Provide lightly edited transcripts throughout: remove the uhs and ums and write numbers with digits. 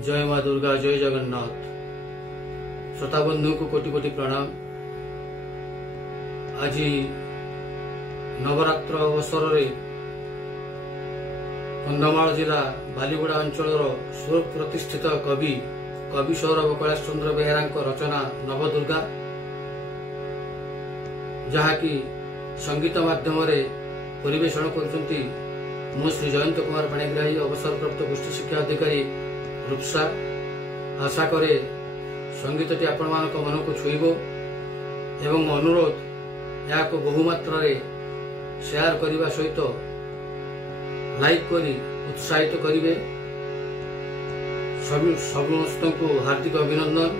जय माँ दुर्गा, जय जगन्नाथ। श्रोता बंधु को कोटि कोटि प्रणाम। आज नवरात्र अवसर में कंधमाल जिला बालीगुड़ा अंचल सुप्रतिष्ठित कवि सौरभ कैलाश चंद्र बेहेरा रचना नवदुर्गा, जहाँकि संगीत माध्यम परिवेषण करुँच मु श्री जयंत कुमार पाणिग्राही, अवसरप्राप्त गोष्ठी शिक्षा अधिकारी रूपसा। आशा करे संगीतटी आपण मानक मन को छुईब एवं अनुरोध या बहुमात्रा शेयर करने सहित लाइक करी उत्साहित करेंगे। समस्त को हार्दिक अभिनंदन।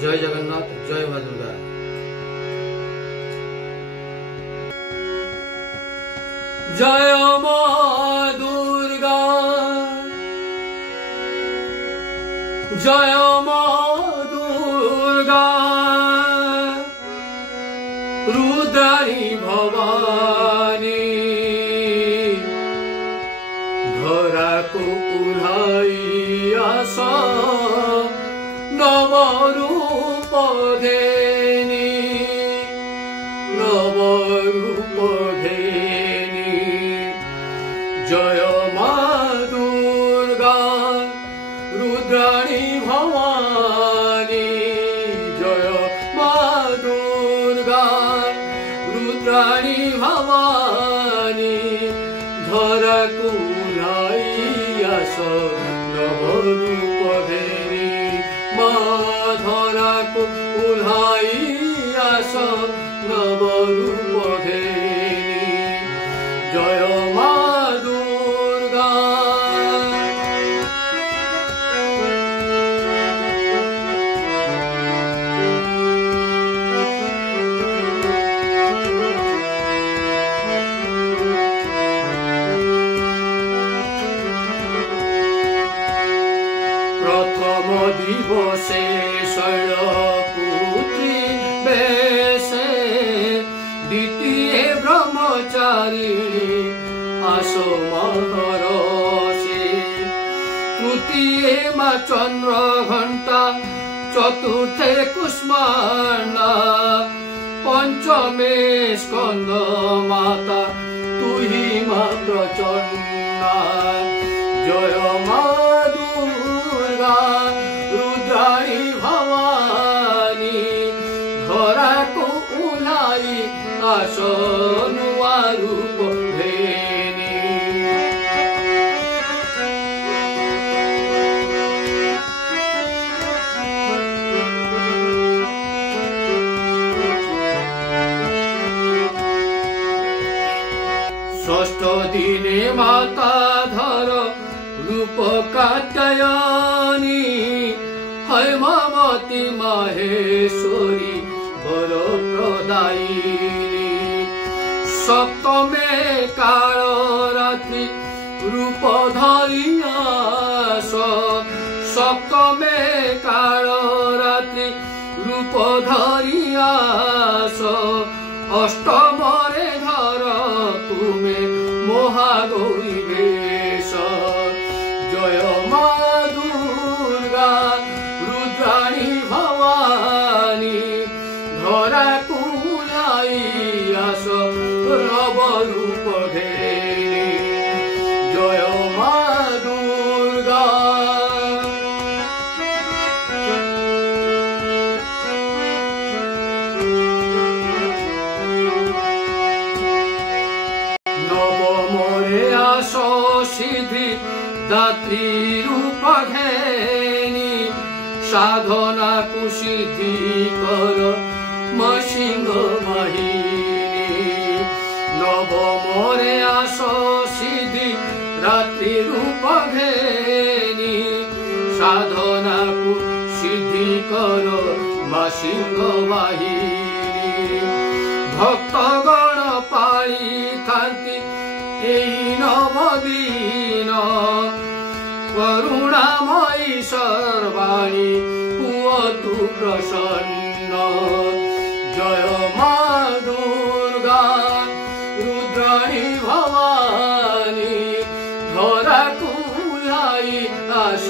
जय जगन्नाथ, जय माँ दुर्गा। जय माँ दुर्गा, जय माँ दुर्गा, रुद्राणी भवानी, धरा को उड़ाई आस नव रूप धेनी, नव रूप धेनी। जय माँ दुर्गा, रुद्राणी भवानी, जय माँ दुर्गा, रुद्राणी भवानी, धरा को उड़ाई आस नव रूप धेनी, माँ धरा को उड़ाई आस नव रूप धेनी। जय माँ दुर्गा। प्रथम दिवसे शैलपुत्री बेशे, द्वितीय ब्रह्मचारिणी आसो महर्षि, तृतीय माँ चंद्र घंटा, चतुर्थे कुष्मांडा, पंचमे स्कंद माता तुही माँ प्रचंडा। जय माँ दुर्गा, रुद्राणी भवानी, धरा को उड़ाई आस नुआ रूप धेनी। षष्ठ दिने माता धर रूप कात्यायनी, हैमावती माहेश्वरी वर प्रदायिनी। सप्तमे काल रात्रि रूप धरियास, सप्तमे काल रात्रि रूप धरियास, अष्टमरे धर तुमे महागौरी वेश। जय माँ दुर्गा, रुद्राणी भवानी, धरा को उड़ाई आस नव रूप धेनी। जय माँ दुर्गा। नवमरे आस सिद्धि दात्री रूप घेनी, साधना को सिद्धि कर मसिंह वाहिनी। नवमरे आस सिद्धि रात्रि रूप घेनी, साधना को सिद्धि कर मसिंह वाहिनी। भक्तगण पाई थांती एही नवदीन, करुणामयी सर्वाणी हुअतु प्रसन्न। जय माँ दुर्गा, रुद्राणी भवानी, धरा को उड़ाई आस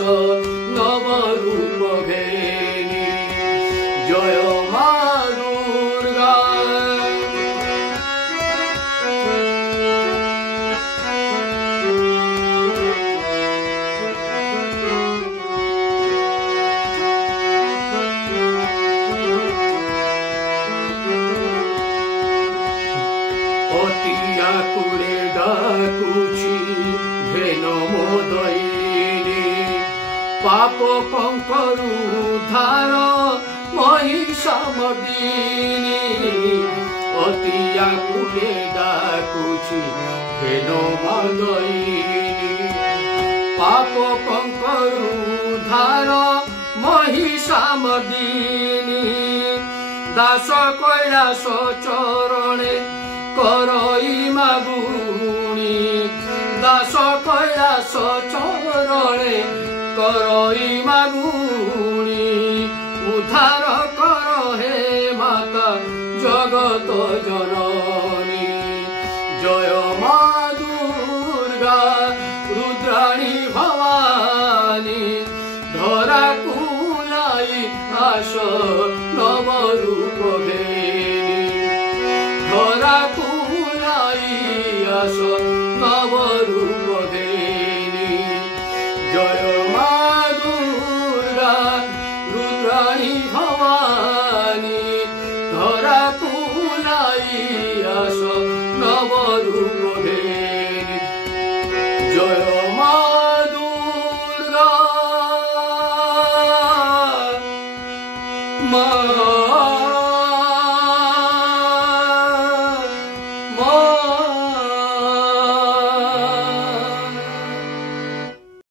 ঘেনি জয় মা দুর্গা অতিয়া কুড়ে ডাকুছি ঘেন মোদয়িনী পাপ পঙ্করু ধার মহিষামর্দিনী অতিয়া কুড়ে ডাকুছি ঘেন মোদয়িনী পাপ পঙ্করু ধার মহিষামর্দিনী দাস কৈলাস চরণে করই মাগুণী দাস কৈলাস চরণে করই মাগুণী উদ্ধার কর হে মাতা জগত জননী জয় মা দুর্গা রুদ্রাণী ভবানী ধরা কুলাই আস নবরূপ ঘেনি ধরা কুলাই আস নবরূপ ঘেনি জয়